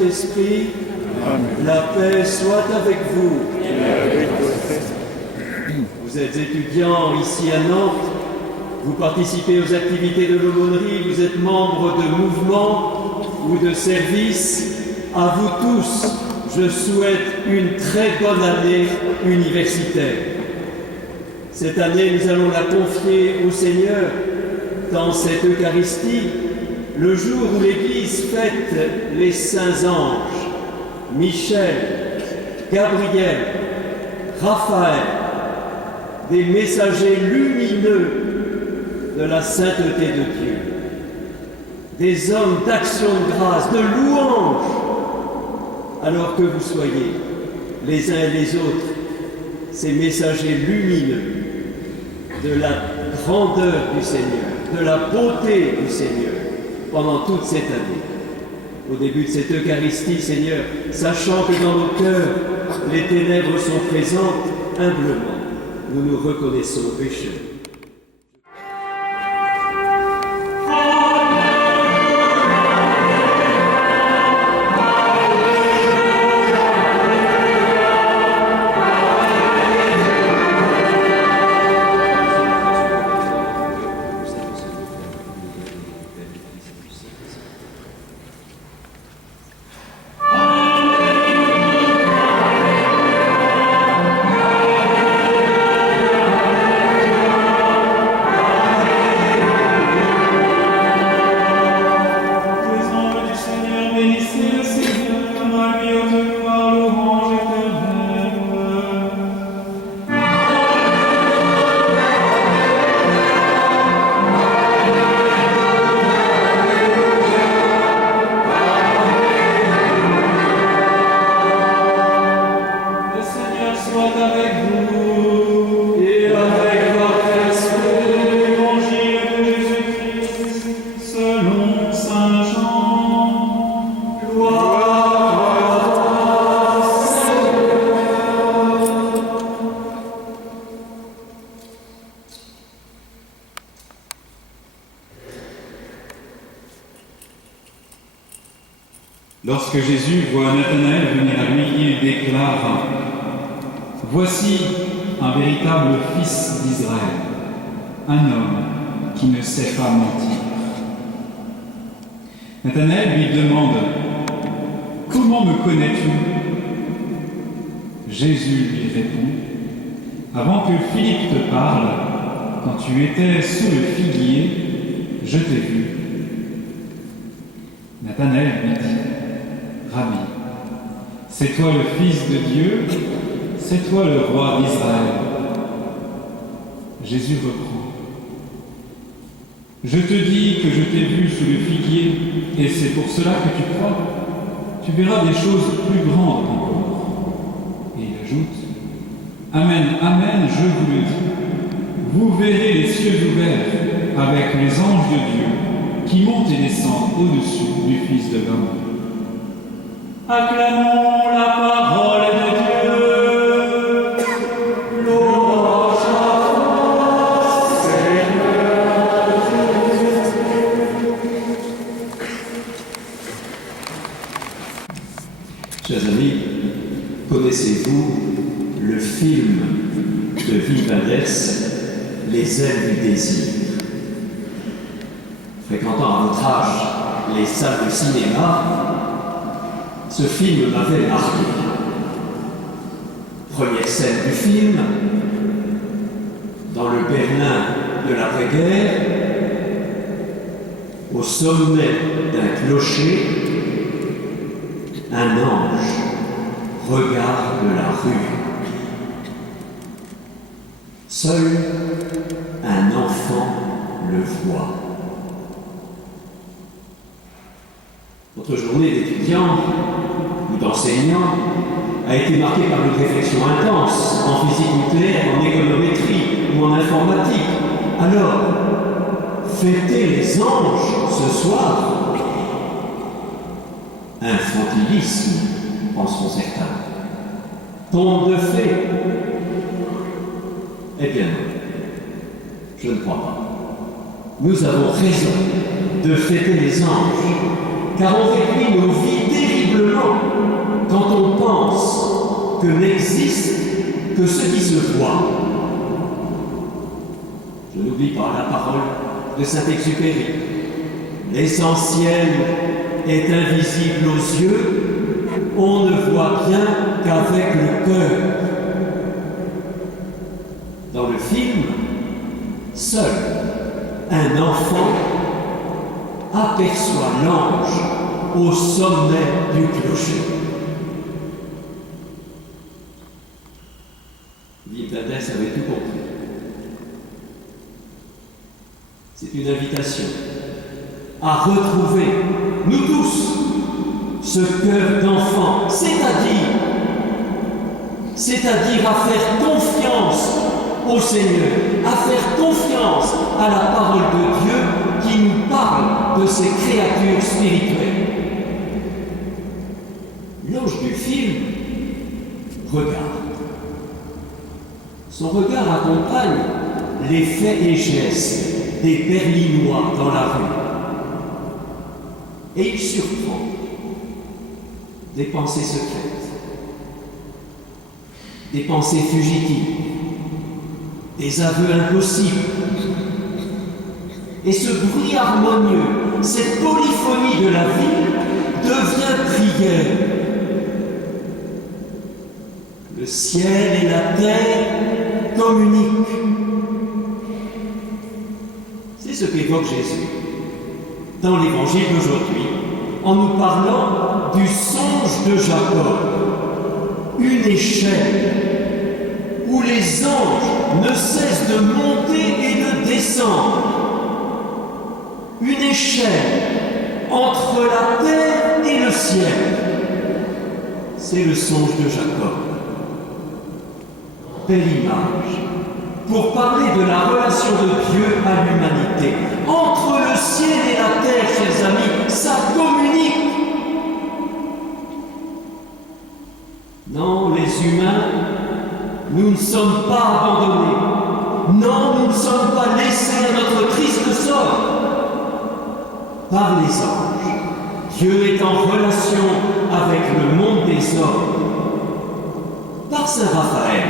Saint-Esprit, Amen. la paix soit avec vous. Et avec votre esprit. Vous êtes étudiants ici à Nantes, vous participez aux activités de l'aumônerie, vous êtes membres de mouvements ou de services. À vous tous, je souhaite une très bonne année universitaire. Cette année, nous allons la confier au Seigneur dans cette Eucharistie, le jour où l'Église fête les saints anges, Michel, Gabriel, Raphaël, des messagers lumineux de la sainteté de Dieu, des hommes d'action de grâce, de louange, alors que vous soyez les uns et les autres ces messagers lumineux de la grandeur du Seigneur, de la beauté du Seigneur pendant toute cette année. Au début de cette Eucharistie, Seigneur, sachant que dans nos cœurs les ténèbres sont présentes, humblement, nous nous reconnaissons pécheurs. Lorsque Jésus voit Nathanaël venir à lui, il déclare : « Voici un véritable fils d'Israël, un homme qui ne sait pas mentir. » Nathanaël lui demande : « Comment me connais-tu » Jésus lui répond : « Avant que Philippe te parle, quand tu étais sous le figuier, je t'ai vu. » Nathanaël lui dit : « Rabbi, c'est toi le Fils de Dieu, c'est toi le roi d'Israël. » Jésus reprend : « Je te dis que je t'ai vu sous le figuier, et c'est pour cela que tu crois. Tu verras des choses plus grandes encore. » Et il ajoute : « Amen, amen, je vous le dis, vous verrez les cieux ouverts avec les anges de Dieu qui montent et descendent au-dessus du Fils de l'homme. » Acclamons la parole de Dieu. Louange à toi, Seigneur. Chers amis, connaissez-vous le film de Vivadès, Les ailes du désir? Fréquentant à votre âge les salles de cinéma, ce film m'avait marqué. Première scène du film, dans le Berlin de l'après-guerre, au sommet d'un clocher, un ange regarde la rue. Seul un enfant le voit. Votre journée d'étudiant ou d'enseignant a été marquée par une réflexion intense en physique nucléaire, en économétrie ou en informatique. Alors, fêtez les anges ce soir. Infantilisme, penseront certains. Conte de fées. Eh bien, je ne crois pas. Nous avons raison de fêter les anges, car on réduit nos vies terriblement brillant quand on pense que n'existe que ce qui se voit. Je n'oublie pas la parole de Saint-Exupéry. L'essentiel est invisible aux yeux, on ne voit bien qu'avec le cœur. Dans le film, seul un enfant aperçoit l'ange au sommet du clocher. Vitadès avait tout compris. C'est une invitation à retrouver, nous tous, ce cœur d'enfant, c'est-à-dire à faire confiance au Seigneur, à faire confiance à la parole de Dieu qui nous parle de ses créatures spirituelles. L'ange du film regarde. Son regard accompagne les faits et gestes des Berlinois dans la rue. Et il surprend des pensées secrètes, des pensées fugitives, des aveux impossibles. Et ce bruit harmonieux, cette polyphonie de la ville devient prière. Le ciel et la terre communiquent. C'est ce qu'évoque Jésus dans l'évangile d'aujourd'hui en nous parlant du songe de Jacob, une échelle où les anges ne cessent de monter et de descendre. Une échelle entre la terre et le ciel. C'est le songe de Jacob. Belle image pour parler de la relation de Dieu à l'humanité. Entre le ciel et la terre, chers amis, ça communique. Non, les humains, nous ne sommes pas abandonnés. Non, nous ne sommes pas laissés à notre triste sort. Par les anges, Dieu est en relation avec le monde des hommes. Par Saint Raphaël,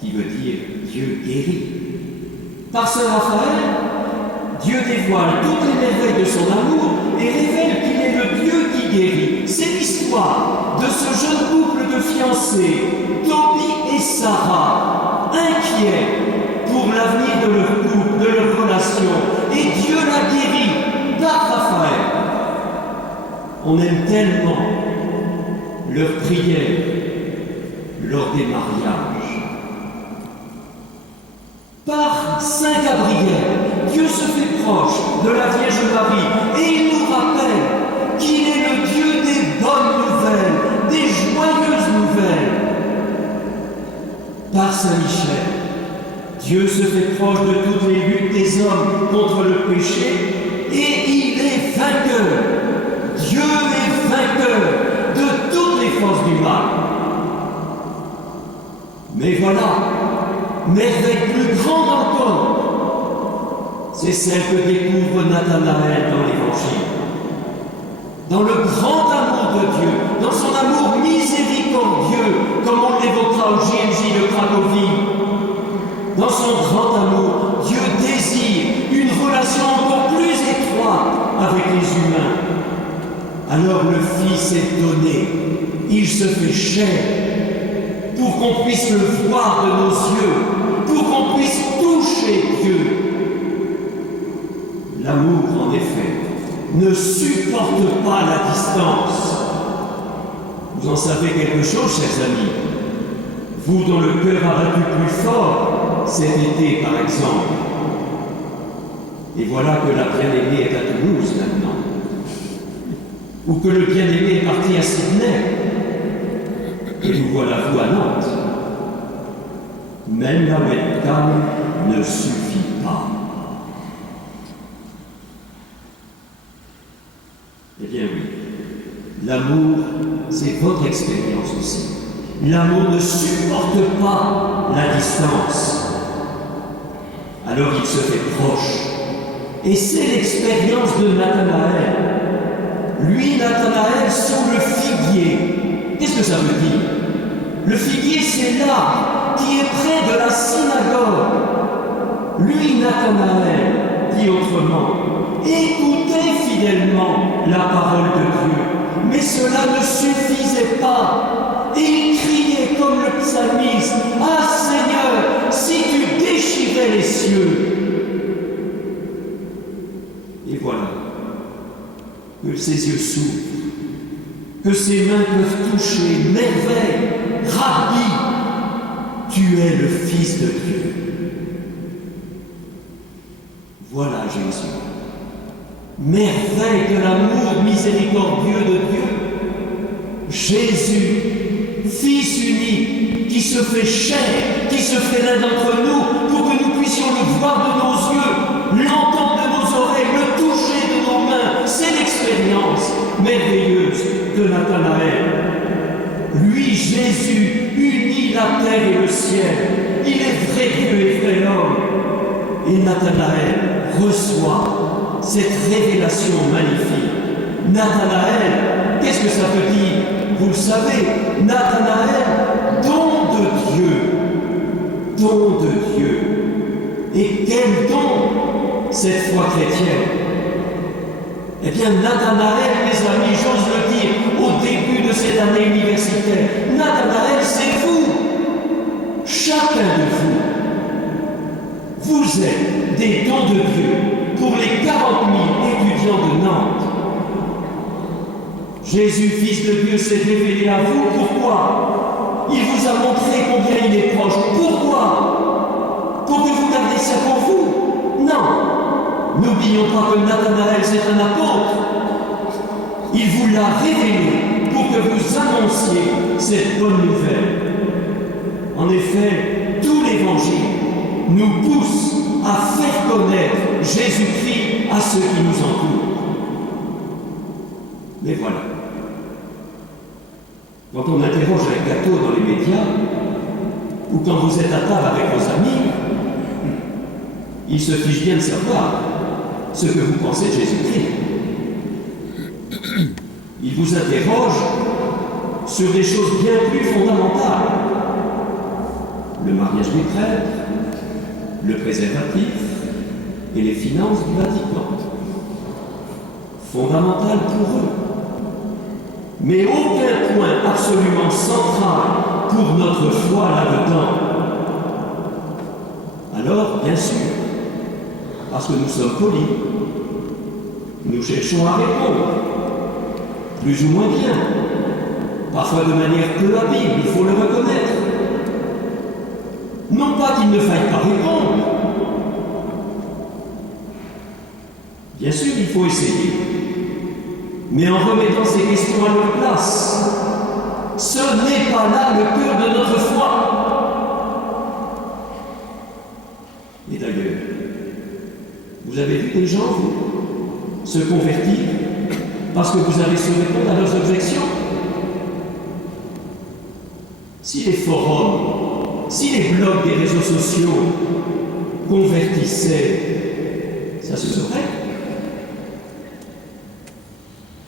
qui veut dire Dieu guérit. Par Saint Raphaël, Dieu dévoile toutes les merveilles de son amour et révèle qu'il est le Dieu qui guérit. C'est l'histoire de ce jeune couple de fiancés, Tobie et Sarah, inquiets pour l'avenir de leur couple, de leur relation. Et Dieu l'a guéri par Raphaël. On aime tellement leur prière lors des mariages. Par Saint Gabriel, Dieu se fait proche de la Vierge Marie et il nous rappelle qu'il est le Dieu des bonnes nouvelles, des joyeuses nouvelles. Par Saint Michel, Dieu se fait proche de toutes les luttes des hommes contre le péché et il est vainqueur. Dieu est vainqueur de toutes les forces du mal. Mais voilà, merveille plus grande encore, c'est celle que découvre Nathanaël dans l'Évangile. Dans le grand amour de Dieu, dans son amour miséricordieux, comme on l'évoquera au JMJ de Cracovie, dans son grand amour, Dieu désire une relation encore plus étroite avec les humains. Alors le Fils est donné, il se fait chair, pour qu'on puisse le voir de nos yeux, pour qu'on puisse toucher Dieu. L'amour, en effet, ne supporte pas la distance. Vous en savez quelque chose, chers amis. Vous dont le cœur a battu plus fort cet été, par exemple. Et voilà que la bien-aimée est à Toulouse maintenant. Ou que le bien-aimé est parti à Sydney. Et vous voilà vous à Nantes. Même la webcam ne suffit pas. Eh bien oui, l'amour, c'est votre expérience aussi. L'amour ne supporte pas la distance. Alors il se fait proche. Et c'est l'expérience de Nathanaël. lui, Nathanaël, sous le figuier. Qu'est-ce que ça veut dire? Le figuier, c'est l'arbre qui est près de la synagogue. Lui, Nathanaël, dit autrement, écoutez fidèlement la parole de Dieu. Mais cela ne suffisait pas. Et il criait comme le psalmiste, « Ah Seigneur, si tu déchirais les cieux !» Et voilà, que ses yeux s'ouvrent, que ses mains peuvent toucher, merveille, Rabbi, tu es le Fils de Dieu. Voilà Jésus, merveille de l'amour miséricordieux de Dieu. Jésus, Fils unique, qui se fait chair, qui se fait l'un d'entre nous, pour que nous puissions le voir de nos yeux, l'entendre de nos oreilles, le toucher de nos mains. C'est l'expérience merveilleuse de Nathanaël. Lui, Jésus, unit la terre et le ciel. Il est vrai Dieu et vrai homme. Et Nathanaël reçoit cette révélation magnifique. Nathanaël, qu'est-ce que ça veut dire? Vous le savez, Nathanaël, don de Dieu. Don de Dieu. Et quel don, cette foi chrétienne? Eh bien, Nathanaël, mes amis, j'ose le dire, au début de cette année universitaire, Nathanaël, c'est vous. Chacun de vous. Vous êtes des dons de Dieu pour les 40 000 étudiants de Nantes. Jésus, Fils de Dieu, s'est révélé à vous. Pourquoi? Il vous a montré combien il est proche. Pourquoi? Pour que vous gardiez ça pour vous? Non. N'oublions pas que Nathanaël, c'est un apôtre. Il vous l'a révélé pour que vous annonciez cette bonne nouvelle. En effet, tout l'Évangile nous pousse à faire connaître Jésus-Christ à ceux qui nous entourent. Mais voilà. Quand on interroge un gâteau dans les médias, ou quand vous êtes à table avec vos amis, il se fiche bien de savoir ce que vous pensez de Jésus-Christ. Il vous interroge sur des choses bien plus fondamentales. Le mariage des prêtres, le préservatif et les finances du Vatican. Fondamental pour eux. Mais aucun point absolument central pour notre foi là-dedans. Alors, bien sûr, parce que nous sommes polis, nous cherchons à répondre, plus ou moins bien, parfois de manière peu habile, il faut le reconnaître. Non pas qu'il ne faille pas répondre. Bien sûr, il faut essayer. Mais en remettant ces questions à leur place, ce n'est pas là le cœur de notre foi. Et d'ailleurs, vous avez vu des gens, vous, se convertir parce que vous avez su répondre à leurs objections? Si les forums, si les blogs des réseaux sociaux convertissaient, ça se saurait.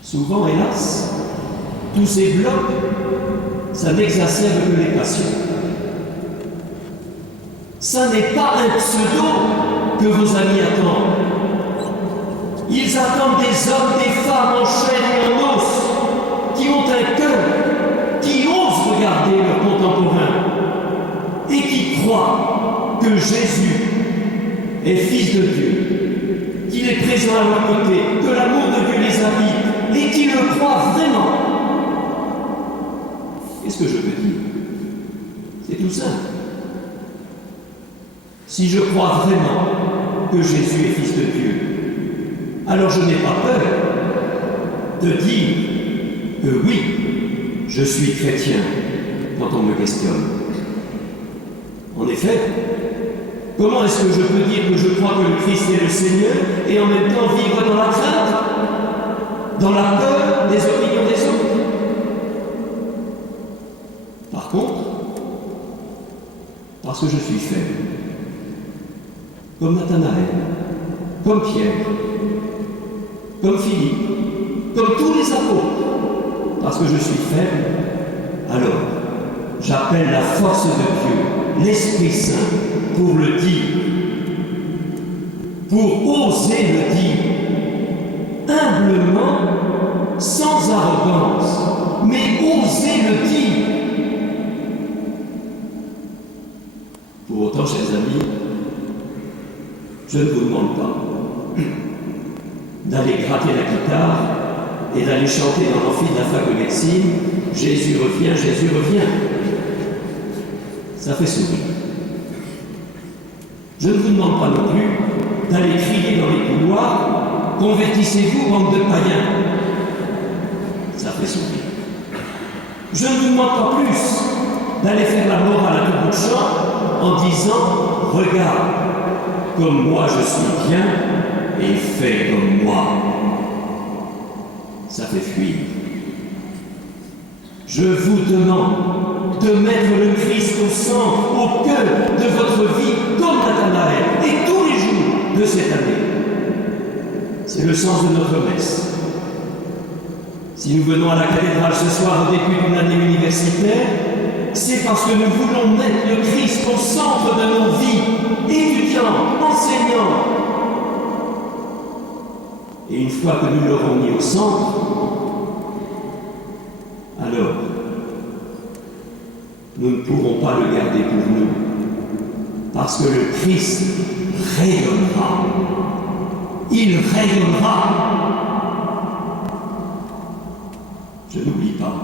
Souvent, hélas, tous ces blogs, ça n'exacerbe que les passions. Ça n'est pas un pseudo que vos amis attendent. Ils attendent des hommes, des femmes en chair et en os, qui ont un cœur, qui osent regarder leurs contemporains et qui croient que Jésus est Fils de Dieu, qu'il est présent à leur côté, que l'amour de Dieu les habite et qui le croient vraiment. Qu'est-ce que je peux dire? C'est tout simple. Si je crois vraiment que Jésus est Fils de Dieu, alors je n'ai pas peur de dire que oui, je suis chrétien quand on me questionne. En effet, comment est-ce que je peux dire que je crois que le Christ est le Seigneur et en même temps vivre dans la crainte, dans la peur des opinions des autres? Par contre, parce que je suis faible, comme Nathanaël, comme Pierre, comme Philippe, comme tous les apôtres. Parce que je suis faible, alors j'appelle la force de Dieu, l'Esprit Saint, pour le dire, pour oser le dire, humblement, sans arrogance, mais oser le dire. Pour autant, chers amis, je ne vous demande pas d'aller gratter la guitare et d'aller chanter dans l'amphi de la fac de médecine « Jésus revient, Jésus revient ». Ça fait sourire. Je ne vous demande pas non plus d'aller crier dans les couloirs « Convertissez-vous, bande de païens ». Ça fait sourire. Je ne vous demande pas plus d'aller faire la morale à tout bout de champ en disant « Regarde, comme moi je suis bien, et fais comme moi ». Ça fait fuir. Je vous demande de mettre le Christ au centre, au cœur de votre vie, comme Nathanaël, et tous les jours de cette année. C'est le sens de notre messe. Si nous venons à la cathédrale ce soir au début d'une année universitaire, c'est parce que nous voulons mettre le Christ au centre de nos vies, étudiants, enseignants. Et une fois que nous l'aurons mis au centre, alors nous ne pourrons pas le garder pour nous, parce que le Christ rayonnera. Il rayonnera. Je n'oublie pas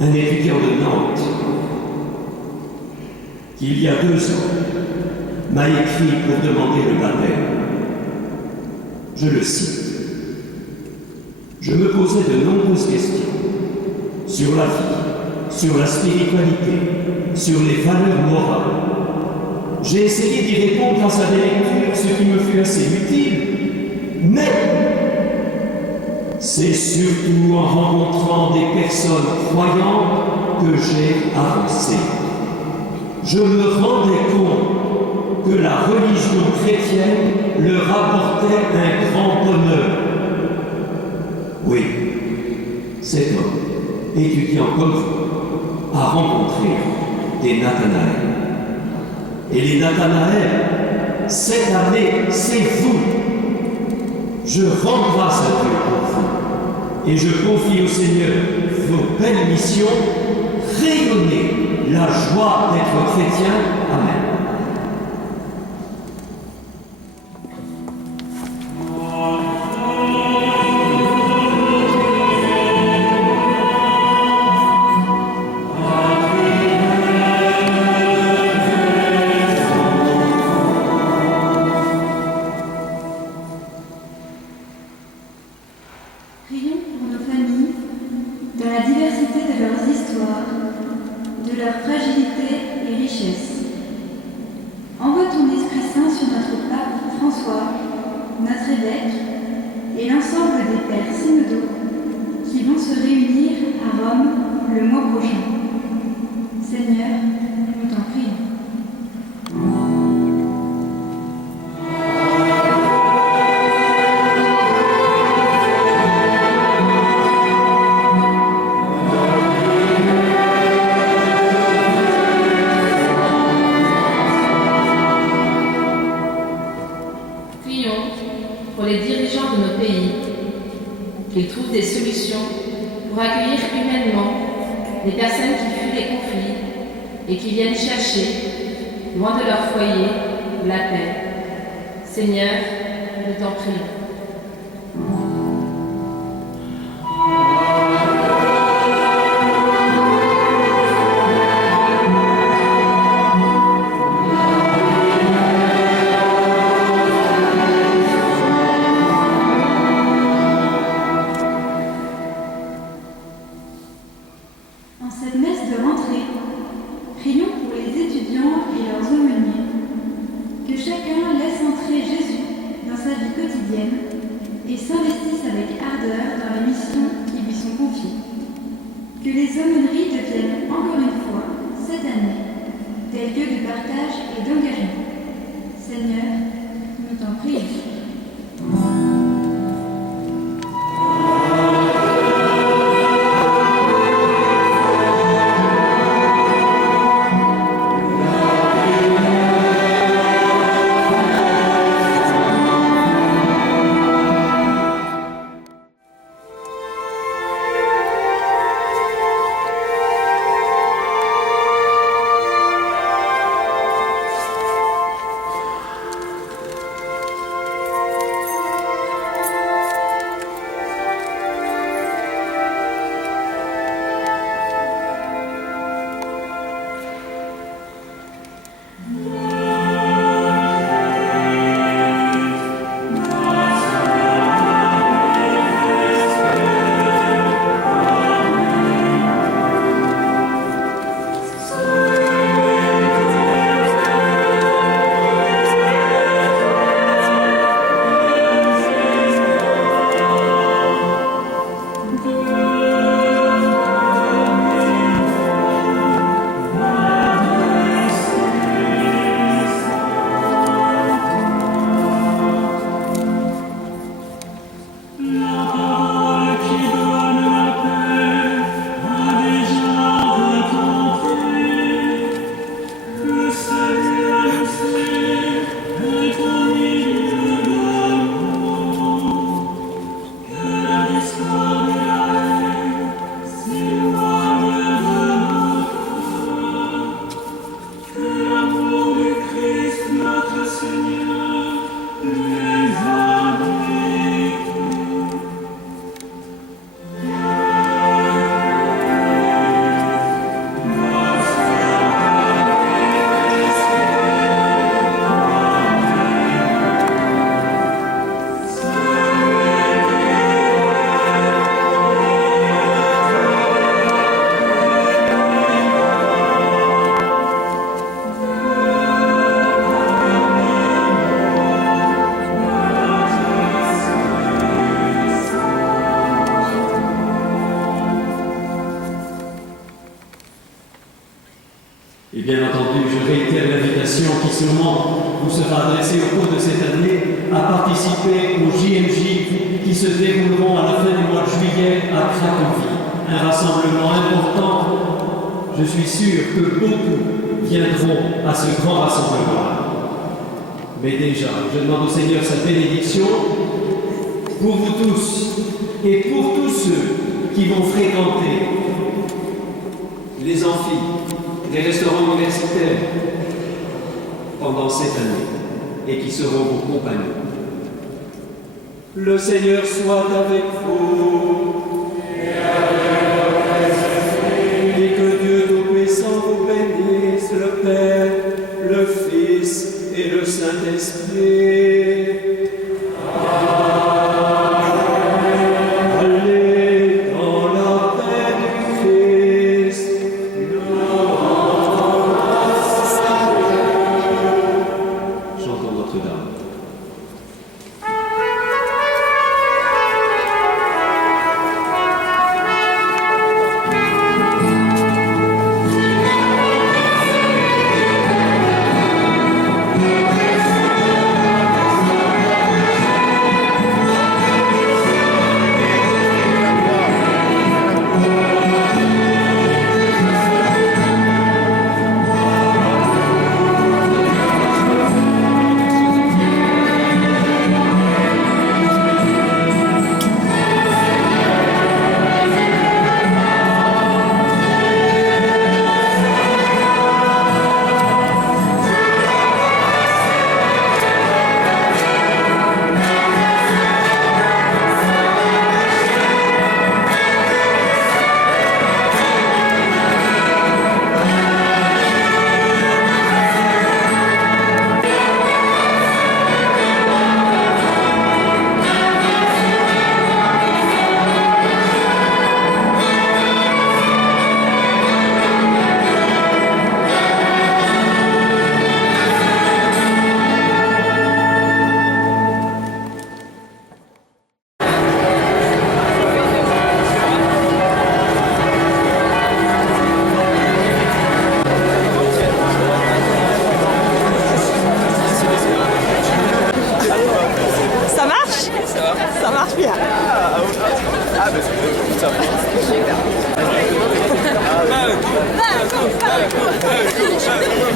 un étudiant de Nantes qui, il y a 2 ans, m'a écrit pour demander le baptême. Je le cite. Je me posais de nombreuses questions sur la vie, sur la spiritualité, sur les valeurs morales. J'ai essayé d'y répondre grâce à des lectures, ce qui me fut assez utile, mais c'est surtout en rencontrant des personnes croyantes que j'ai avancé. Je me rendais compte que la religion chrétienne leur apportait un grand bonheur. Oui, cet homme, étudiant comme vous, a rencontré des Nathanaël. Et les Nathanaël, cette année, c'est vous. Je rends grâce à Dieu pour vous. Et je confie au Seigneur vos belles missions. Rayonnez la joie d'être chrétien. Amen. Prions pour nos familles, dans la diversité de leurs histoires, de leur fragilité et richesse. Envoie ton Esprit Saint sur notre pape François, notre évêque et l'ensemble des pères synodaux qui vont se réunir à Rome le mois prochain. Seigneur, nous t'en prions. Pour les dirigeants de nos pays, qu'ils trouvent des solutions pour accueillir humainement les personnes qui fuient les conflits et qui viennent chercher, loin de leur foyer, la paix. Seigneur, nous t'en prions. En cette messe de rentrée, prions pour les étudiants et leurs aumôniers, que chacun laisse entrer Jésus dans sa vie quotidienne et s'investisse avec ardeur dans les missions qui lui sont confiées. Que les aumôneries deviennent encore une fois, cette année, des lieux de partage et d'engagement. Seigneur, nous t'en prions. Et bien entendu, je réitère l'invitation qui sûrement vous sera adressée au cours de cette année à participer aux JMJ qui se dérouleront à la fin du mois de juillet à Cracovie. Un rassemblement important. Je suis sûr que beaucoup viendront à ce grand rassemblement. Mais déjà, je demande au Seigneur sa bénédiction pour vous tous et pour tous ceux qui vont fréquenter les amphis, les restaurants universitaires pendant cette année et qui seront vos compagnons. Le Seigneur soit avec vous et que Dieu Tout-Puissant vous bénisse, le Père, le Fils et le Saint-Esprit. Allez dans la paix du Christ. Chantons Notre-Dame. Ça marche bien.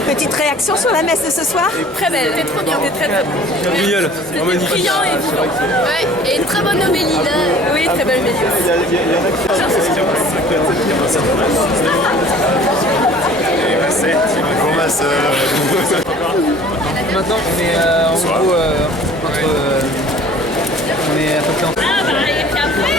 Petite réaction sur la messe de ce soir? Très belle, c'était trop bien, c'était très bien. Génial, magnifique. Brillant et vivant. Ouais, et une très bonne homélie là. Oui, très belle homélie. Maintenant, on est en gros on est à peu près en... Ah bah, et puis après